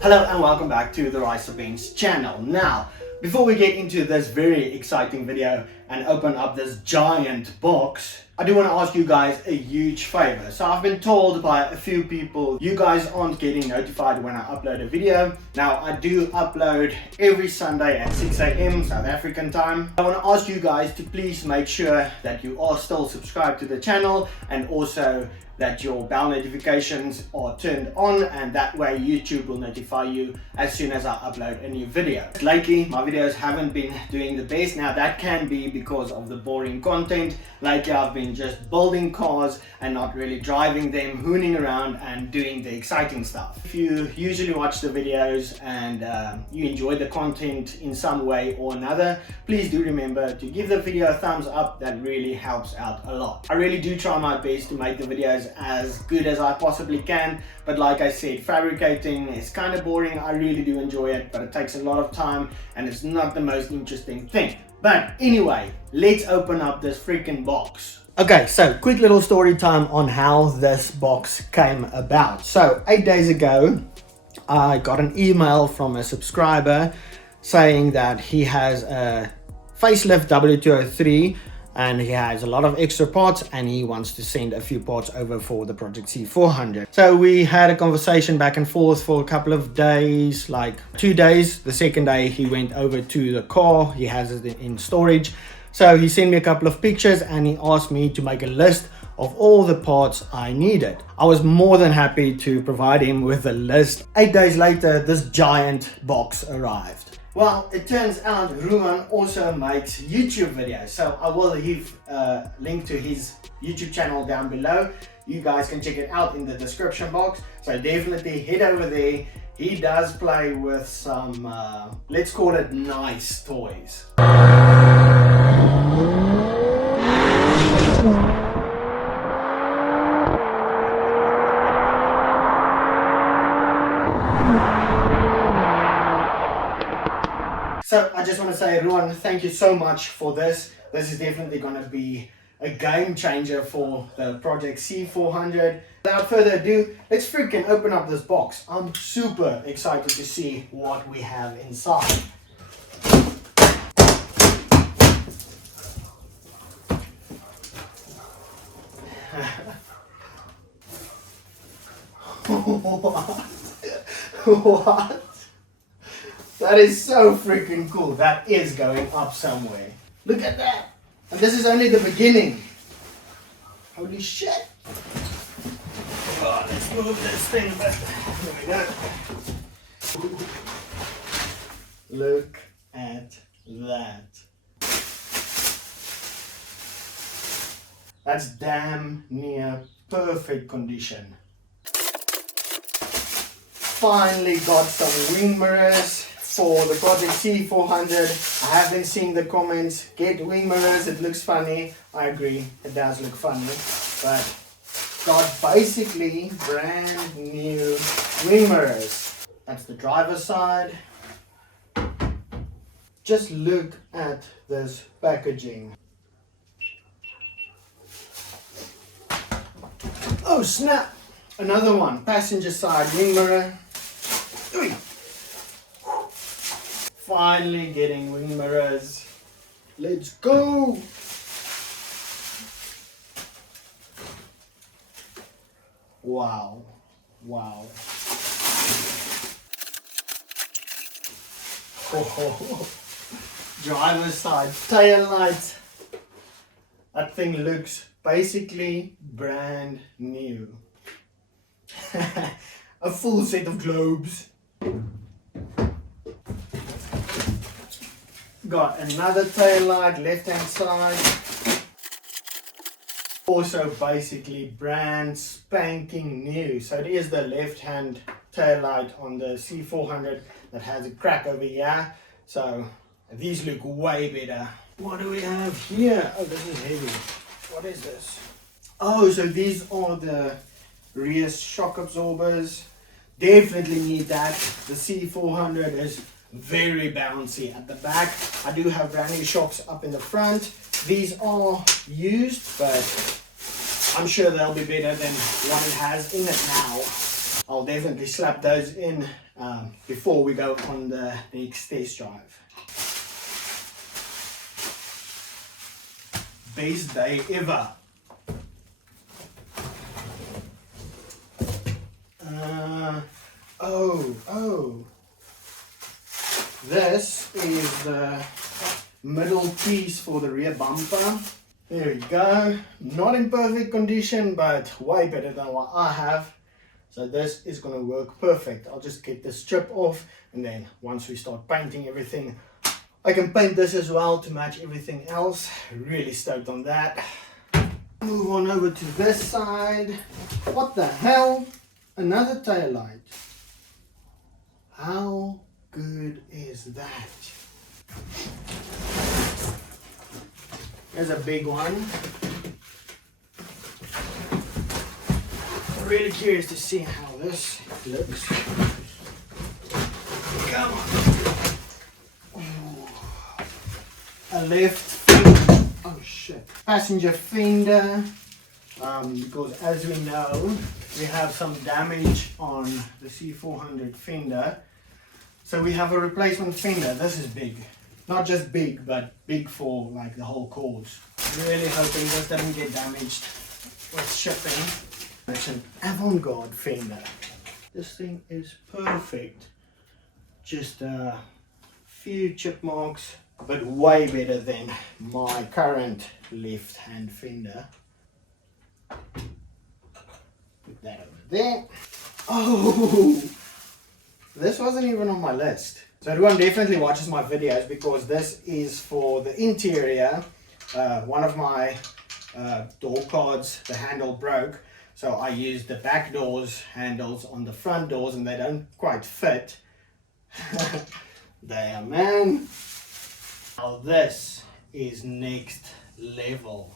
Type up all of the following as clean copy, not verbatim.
Hello and welcome back to the Rise of Benz channel. Now, before we get into this very exciting video and open up this giant box, I do want to ask you guys a huge favor. So I've been told by a few people, you guys aren't getting notified when I upload a video. Now, I do upload every Sunday at 6 AM South African time. I want to ask you guys to please make sure that you are still subscribed to the channel and also that your bell notifications are turned on, and that way YouTube will notify you as soon as I upload a new video. Lately, my videos haven't been doing the best. Now that can be because of the boring content. Lately, I've been just building cars and not really driving them, hooning around and doing the exciting stuff. If you usually watch the videos and you enjoy the content in some way or another, please do remember to give the video a thumbs up. That really helps out a lot. I really do try my best to make the videos as good as I possibly can, but like I said, fabricating is kind of boring. I really do enjoy it, but it takes a lot of time and it's not the most interesting thing. But anyway, let's open up this freaking box. Okay, so quick little story time on how this box came about. So 8 days ago, I got an email from a subscriber saying that he has a facelift W203 and he has a lot of extra parts and he wants to send a few parts over for the Project C400. So we had a conversation back and forth for a couple of days, like 2 days. The second day he went over to the car, he has it in storage. So he sent me a couple of pictures and he asked me to make a list of all the parts I needed. I was more than happy to provide him with a list. 8 days later, this giant box arrived. Well, it turns out Ruan also makes YouTube videos, so I will leave a link to his YouTube channel down below. You guys can check it out in the description box, so definitely head over there. He does play with some, let's call it nice toys. So I just want to say, Ruan, thank you so much for this. This is definitely going to be a game changer for the Project C400. Without further ado, let's freaking open up this box. I'm super excited to see what we have inside. What? What? That is so freaking cool. That is going up somewhere. Look at that. And this is only the beginning. Holy shit. Oh, let's move this thing back. There we go. Look at that. That's damn near perfect condition. Finally got some wing mirrors for the Project C400. I have been seeing the comments, get wing mirrors, it looks funny. I agree, it does look funny, but got basically brand new wing mirrors. That's the driver's side. Just look at this packaging. Oh snap! Another one, passenger side wing mirror. Finally getting wing mirrors. Let's go! Wow. Wow. Oh. driver's side tail light. That thing looks basically brand new. A full set of globes. Got another tail light, left hand side. Also basically brand spanking new. So it is the left hand tail light on the C400 that has a crack over here. So these look way better. What do we have here? Oh, this is heavy. What is this? Oh, so these are the rear shock absorbers. Definitely need that. The C400 is very bouncy at the back. I do have brand new shocks up in the front. These are used, but I'm sure they'll be better than what it has in it now. I'll definitely slap those in before we go on the next test drive. Best day ever. Oh. This is the middle piece for the rear bumper. There we go. Not in perfect condition, but way better than what I have. So this is going to work perfect. I'll just get this strip off, and then once we start painting everything, I can paint this as well to match everything else. Really stoked on that. Move on over to this side. What the hell? Another tail light. How good is that? There's a big one. I'm really curious to see how this looks. Come on. Ooh. A left fender. Oh shit. Passenger fender. Because as we know, we have some damage on the C400 fender. So we have a replacement fender. This is big. Not just big, but big for like the whole cause. Really hoping this doesn't get damaged with shipping. It's an avant-garde fender. This thing is perfect. Just a few chip marks, but way better than my current left-hand fender. Put that over there. Oh, this wasn't even on my list. So Ruan definitely watches my videos because this is for the interior. One of my door cards, the handle broke. So I used the back doors handles on the front doors and they don't quite fit. There, man. Now this is next level.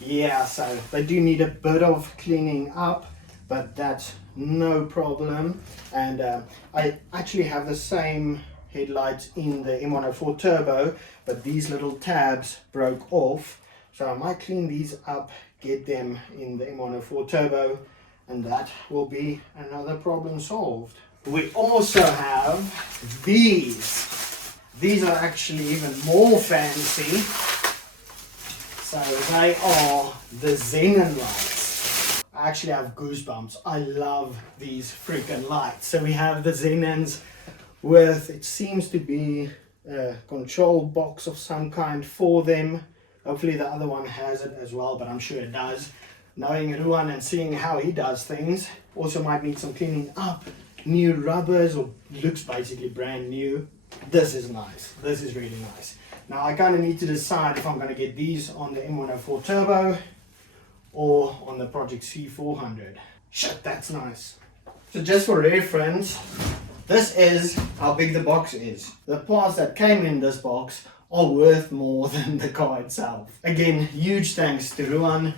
Yeah, so they do need a bit of cleaning up, but that's no problem. And I actually have the same headlights in the M104 Turbo, but these little tabs broke off. So I might clean these up, get them in the M104 Turbo, and that will be another problem solved. We also have these. These are actually even more fancy. So they are the xenon lights. I actually have goosebumps. I love these freaking lights. So we have the xenons with, it seems to be a control box of some kind for them. Hopefully the other one has it as well, but I'm sure it does. Knowing Ruan and seeing how he does things, also might need some cleaning up. New rubbers, or looks basically brand new. This is nice. This is really nice. Now I kind of need to decide if I'm going to get these on the M104 Turbo or on the Project C400. Shit, that's nice. So just for reference, this is how big the box is. The parts that came in this box are worth more than the car itself. Again, huge thanks to Ruan.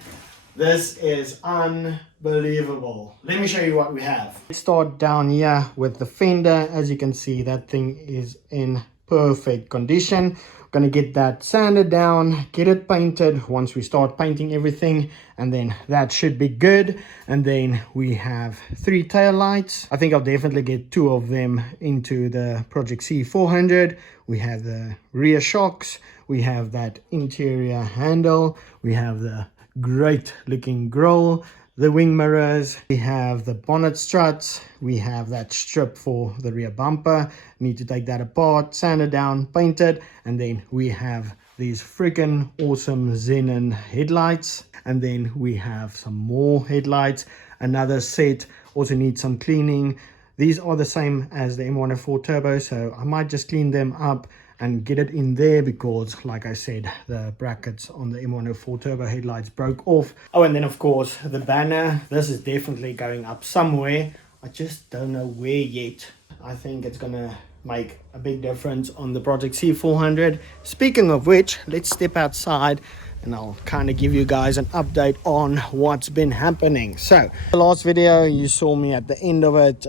This is unbelievable. Let me show you what we have. Let's start down here with the fender. As you can see, that thing is in perfect condition. Gonna get that sanded down, get it painted once we start painting everything, and then that should be good. And then we have 3 tail lights. I think I'll definitely get 2 of them into the Project C400. We have the rear shocks, we have that interior handle, we have the great looking grille, the wing mirrors, we have the bonnet struts, we have that strip for the rear bumper. Need to take that apart, sand it down, paint it, and then we have these freaking awesome xenon headlights. And then we have some more headlights, another set, also needs some cleaning. These are the same as the M104 Turbo, so I might just clean them up and get it in there because, like I said, the brackets on the M104 Turbo headlights broke off. Oh, and then of course the banner. This is definitely going up somewhere. I just don't know where yet. I think it's gonna make a big difference on the Project C400. Speaking of which, let's step outside and I'll kind of give you guys an update on what's been happening. So the last video you saw me at the end of it,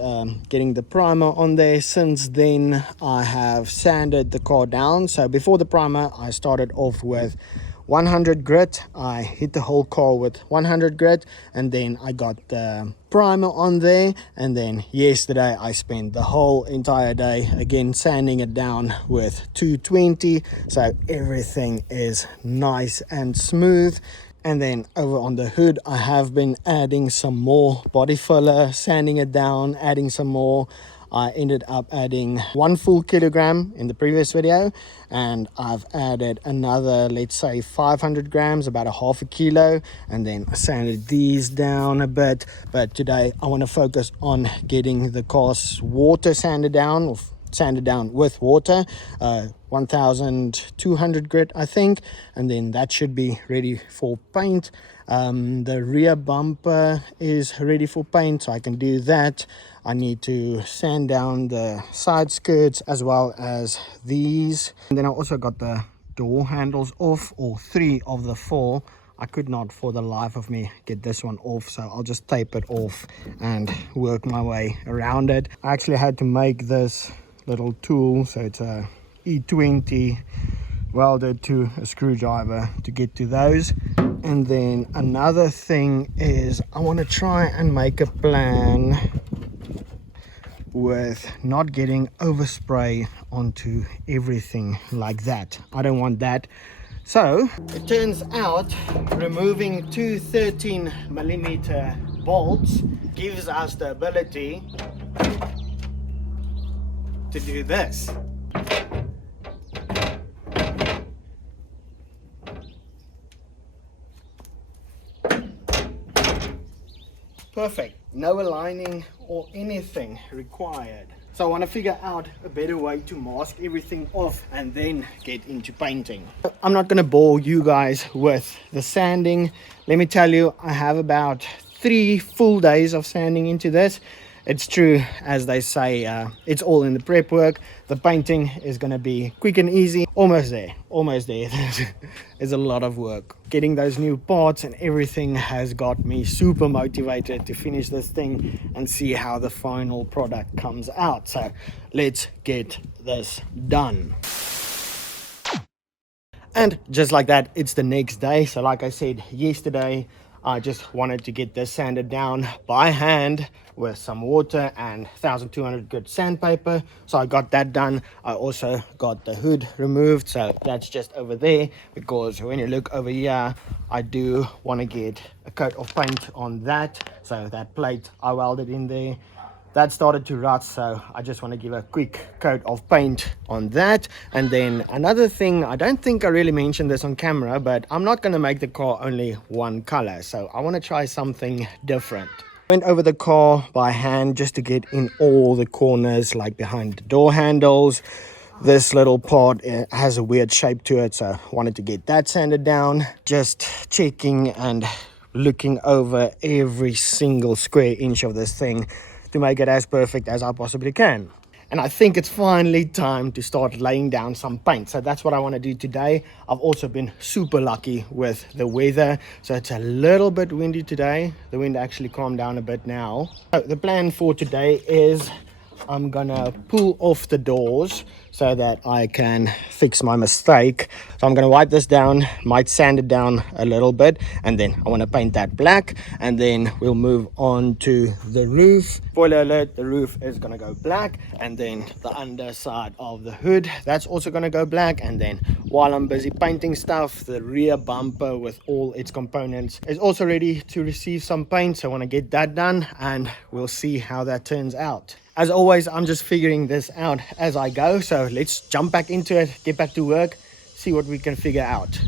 getting the primer on there. Since then I have sanded the car down. So before the primer I started off with 100 grit. I hit the whole car with 100 grit, and then I got the primer on there. And then yesterday I spent the whole entire day again sanding it down with 220, so everything is nice and smooth. And then over on the hood I have been adding some more body filler, sanding it down, adding some more. I ended up adding 1 full kilogram in the previous video, and I've added another, let's say 500 grams, about a half a kilo, and then I sanded these down a bit. But today I want to focus on getting the car's water sanded down, or sanded down with water, 1200 grit I think, and then that should be ready for paint. The rear bumper is ready for paint, so I can do that. I need to sand down the side skirts as well as these. And then I also got the door handles off, or 3 of the 4. I could not for the life of me get this one off, so I'll just tape it off and work my way around it. I actually had to make this little tool, so it's a E20 welded to a screwdriver to get to those. And then another thing is I want to try and make a plan with not getting overspray onto everything like that. I don't want that. So it turns out removing 2 13mm bolts gives us the ability to do this. Perfect. No aligning or anything required. So I want to figure out a better way to mask everything off and then get into painting. I'm not going to bore you guys with the sanding. Let me tell you, I have about 3 full days of sanding into this. It's true, as they say, it's all in the prep work. The painting is going to be quick and easy. Almost there. It's a lot of work. Getting those new parts and everything has got me super motivated to finish this thing and see how the final product comes out. So let's get this done. And just like that, it's the next day. So like I said yesterday, I just wanted to get this sanded down by hand with some water and 1200 grit sandpaper. So I got that done. I also got the hood removed, so that's just over there, because when you look over here, I do want to get a coat of paint on that. So that plate I welded in there, that started to rust, so I just want to give a quick coat of paint on that. And then another thing, I don't think I really mentioned this on camera, but I'm not going to make the car only one color, so I want to try something different. Went over the car by hand just to get in all the corners, like behind the door handles. This little part has a weird shape to it, so I wanted to get that sanded down. Just checking and looking over every single square inch of this thing to make it as perfect as I possibly can. And I think it's finally time to start laying down some paint. So that's what I want to do today. I've also been super lucky with the weather. So it's a little bit windy today. The wind actually calmed down a bit now. So the plan for today is I'm gonna pull off the doors so that I can fix my mistake. So I'm gonna wipe this down, might sand it down a little bit, and then I want to paint that black, and then we'll move on to the roof. Spoiler alert, the roof is gonna go black, and then the underside of the hood, that's also gonna go black. And then while I'm busy painting stuff, the rear bumper with all its components is also ready to receive some paint. So I want to get that done, and we'll see how that turns out. As always, I'm just figuring this out as I go, so let's jump back into it, get back to work, see what we can figure out.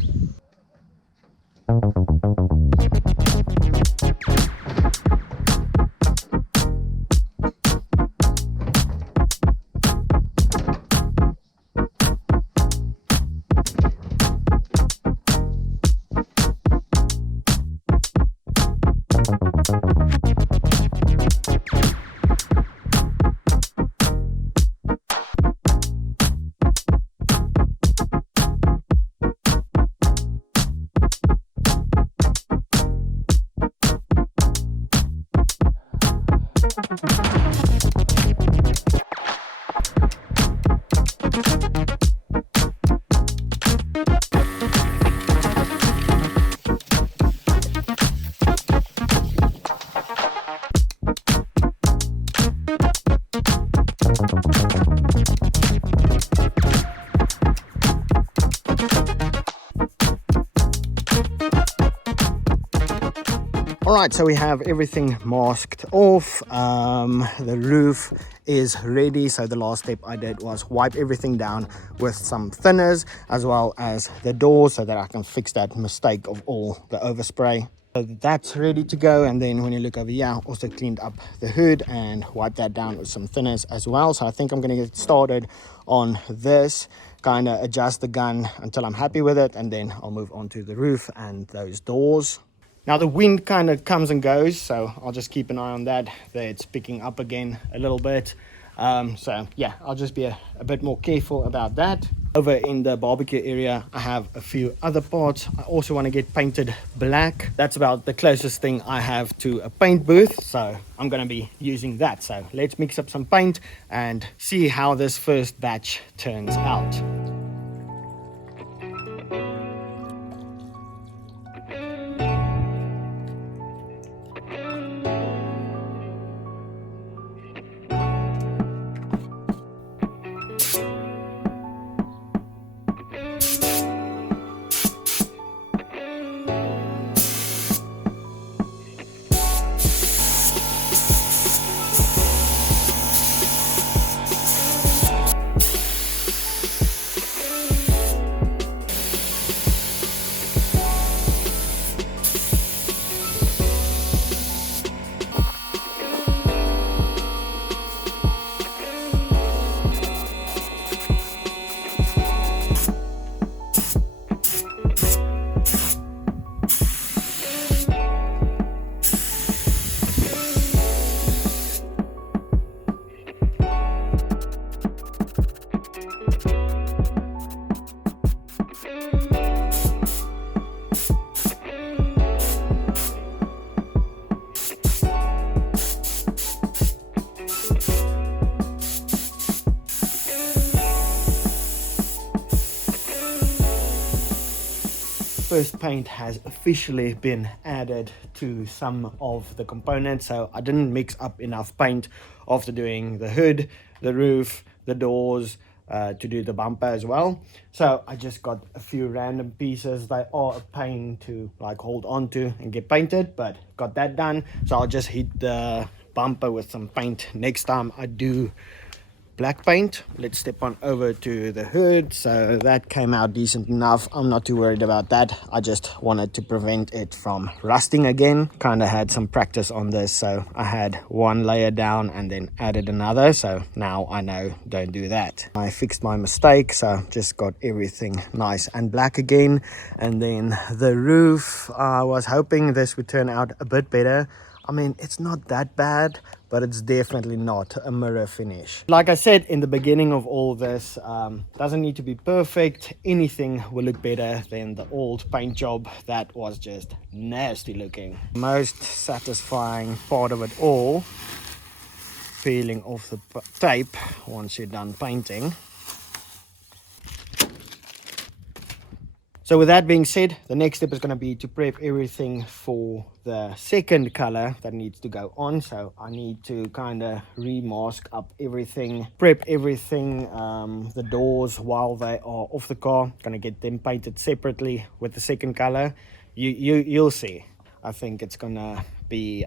All right, so we have everything masked off. The roof is ready. So the last step I did was wipe everything down with some thinners, as well as the doors, so that I can fix that mistake of all the overspray. So that's ready to go. And then when you look over here, also cleaned up the hood and wiped that down with some thinners as well. So I think I'm going to get started on this, kind of adjust the gun until I'm happy with it, and then I'll move on to the roof and those doors. Now the wind kind of comes and goes, so I'll just keep an eye on that. It's picking up again a little bit. So yeah, I'll just be a bit more careful about that. Over in the barbecue area, I have a few other parts. I also want to get painted black. That's about the closest thing I have to a paint booth, so I'm going to be using that. So let's mix up some paint and see how this first batch turns out. First paint has officially been added to some of the components, so I didn't mix up enough paint after doing the hood, the roof, the doors, to do the bumper as well. So I just got a few random pieces. They are a pain to like hold on to and get painted, but got that done. So I'll just hit the bumper with some paint next time I do black paint. Let's step on over to the hood. So that came out decent enough. I'm not too worried about that. I just wanted to prevent it from rusting again. Kind of had some practice on this, so I had one layer down and then added another, so now I know don't do that. I fixed my mistake, so just got everything nice and black again. And then the roof, I was hoping this would turn out a bit better. I mean, it's not that bad, but it's definitely not a mirror finish. Like I said in the beginning of all this, doesn't need to be perfect. Anything will look better than the old paint job that was just nasty looking. Most satisfying part of it all peeling off the tape once you're done painting. So with that being said, the next step is going to be to prep everything for the second color that needs to go on. So I need to kind of remask up everything, prep everything, the doors while they are off the car. Going to get them painted separately with the second color. You'll see. I think it's going to be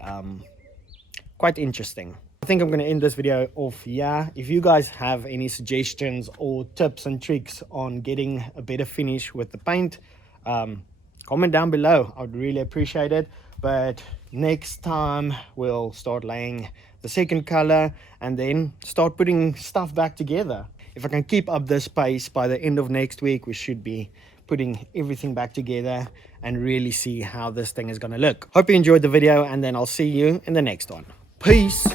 quite interesting. I think I'm going to end this video off here. If you guys have any suggestions or tips and tricks on getting a better finish with the paint, comment down below. I would really appreciate it. But next time we'll start laying the second color and then start putting stuff back together. If I can keep up this pace, by the end of next week we should be putting everything back together and really see how this thing is going to look. Hope you enjoyed the video, and then I'll see you in the next one. Peace.